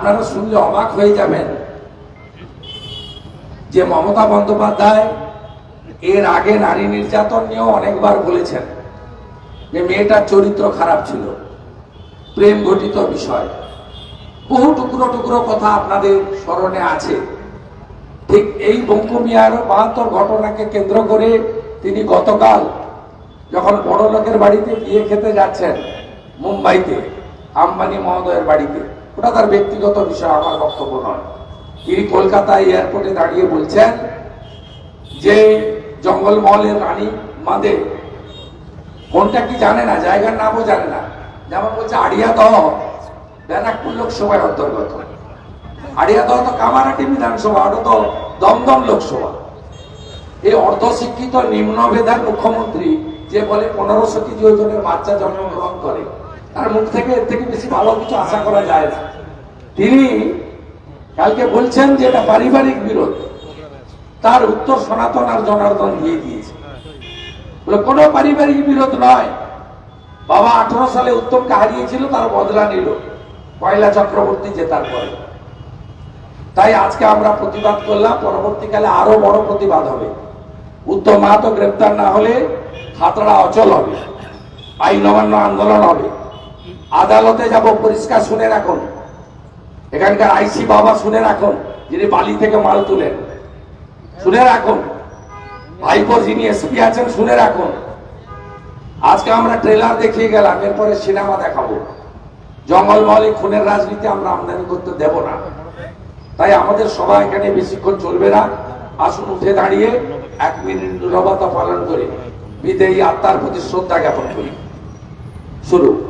আপনারা শুনলে অবাক হয়ে যাবেন যে মমতা বন্দ্যোপাধ্যায় এর আগে নারী নির্যাতন নিয়েও অনেকবার বলেছেন যে মেয়েটার চরিত্র খারাপ ছিল, প্রেম ঘটিত বিষয়। বহু টুকরো টুকরো কথা আপনাদের স্মরণে আছে। ঠিক এই বঙ্কু মিয়ার বাহাত্তর ঘটনাকে কেন্দ্র করে তিনি গতকাল যখন বড় লোকের বাড়িতে বিয়ে খেতে যাচ্ছেন মুম্বাইতে, আম্বানি মহোদয়ের বাড়িতে ওটা তার ব্যক্তিগত বিষয়, আমার বক্তব্য নয়। তিনি কলকাতা এয়ারপোর্টে দাঁড়িয়ে বলছেন যে জঙ্গলমহলের রানী মাদে কোনটা কি জানে না, জায়গার নামও জানে না। যেমন বলছে, আড়িয়াদহ, ব্যারাকপুর লোকসভার অন্তর্গত। আড়িয়াদহ তো কামারাটি বিধানসভা ওটা তো দমদম লোকসভা। এই অর্ধশিক্ষিত নিম্ন মেধার মুখ্যমন্ত্রী যে বলে পনেরোশো কেজি ওজনের বাচ্চা জন্মগ্রহণ করে তার মুখ থেকে এর থেকে বেশি ভালো কিছু আশা করা যায় না। তিনি কালকে বলছেন যে এটা পারিবারিক বিরোধ। তার উত্তর সনাতন আর জনার্দন দিয়ে দিয়েছে। কোনো পারিবারিক বিরোধ নয়। বাবা আঠারো সালে উত্তমকে হারিয়েছিল, তার বদলা নিল। পয়লা চক্রবর্তী জেতার পরে। তাই আজকে আমরা প্রতিবাদ করলাম, পরবর্তীকালে আরও বড় প্রতিবাদ হবে। উত্তম মাহাতো গ্রেপ্তার না হলে খাতড়া অচল হবে। আইন অমান্য আন্দোলন হবে। আদালতে যাব, পরিষ্কার শুনে রাখুন। এখানকার আইসি বাবা শুনে রাখুন, যিনি বালি থেকে মাল তুলেন। শুনে রাখুন। ভাইপো যিনি এসপি আছেন, শুনে রাখুন। আজকে আমরা ট্রেলার দেখিয়ে গেলাম, এরপরে সিনেমা দেখাবো। জঙ্গল জঙ্গলমহলে খুনের রাজনীতি আমরা আমদানি করতে দেব না। তাই আমাদের সবাই এখানে বেশিক্ষণ চলবে না। আসুন উঠে দাঁড়িয়ে এক মিনিট নীরবতা পালন করে। বিদেয়ী আত্মার প্রতি শ্রদ্ধা জ্ঞাপন করি। শুরু।